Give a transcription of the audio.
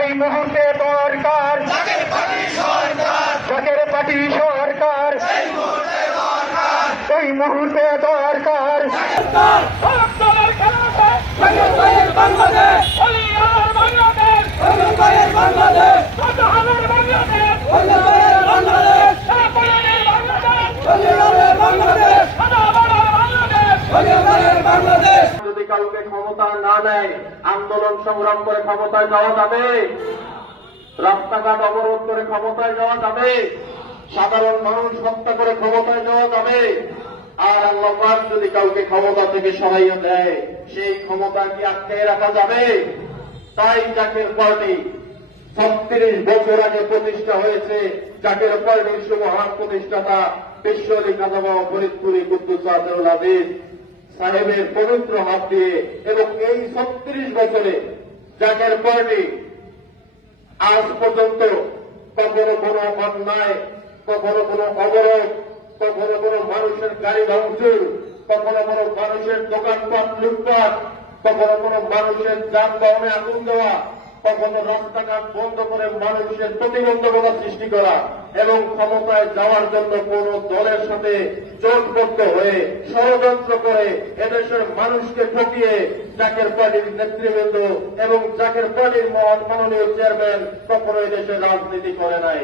এই মুহূর্তে দরকার জাকের পার্টি সরকার, এই মুহূর্তে দরকার যদি কাউকে ক্ষমতা না নেয়, আন্দোলন সংগ্রাম করে ক্ষমতায় যাওয়া যাবে, রাস্তাঘাট অবরোধ করে ক্ষমতায় যাওয়া যাবে, সাধারণ মানুষ হত্যা করে ক্ষমতায় যাওয়া যাবে। আর আল্লাহ পাক যদি কাউকে ক্ষমতা থেকে সরাইয়া দেয়, সেই ক্ষমতা কি আটকে রাখা যাবে? তাই জাকের পার্টি 36 বছর আগে প্রতিষ্ঠা হয়েছে। জাকের পার্টির মহান প্রতিষ্ঠাতা বিশ্বলি কাজাবা ফরিদপুরি কুদ্দুস আজিজ সাহেবের পবিত্র হাত দিয়ে, এবং এই 36 বছরে জাকের পার্টি আজ পর্যন্ত কখনো কোনো অন্যায়, কখনো কোনো অবরোধ, কখনো কোনো মানুষের গাড়ি ভাঙচুর, কখনো কোনো মানুষের দোকানপাট লুটপাট, কখনো কোনো মানুষের যানবাহনে আগুন দেওয়া, কখনো রাস্তাঘাট বন্ধ করে মানুষের প্রতিবন্ধকতা সৃষ্টি করা, এবং ক্ষমতায় যাওয়ার জন্য কোন দলের সাথে জোটবদ্ধ হয়ে ষড়যন্ত্র করে এদেশের মানুষকে ঠকিয়ে জাকের পার্টির নেতৃবৃন্দ এবং জাকের পার্টির মাননীয় চেয়ারম্যান কখনো এদেশের রাজনীতি করে নাই।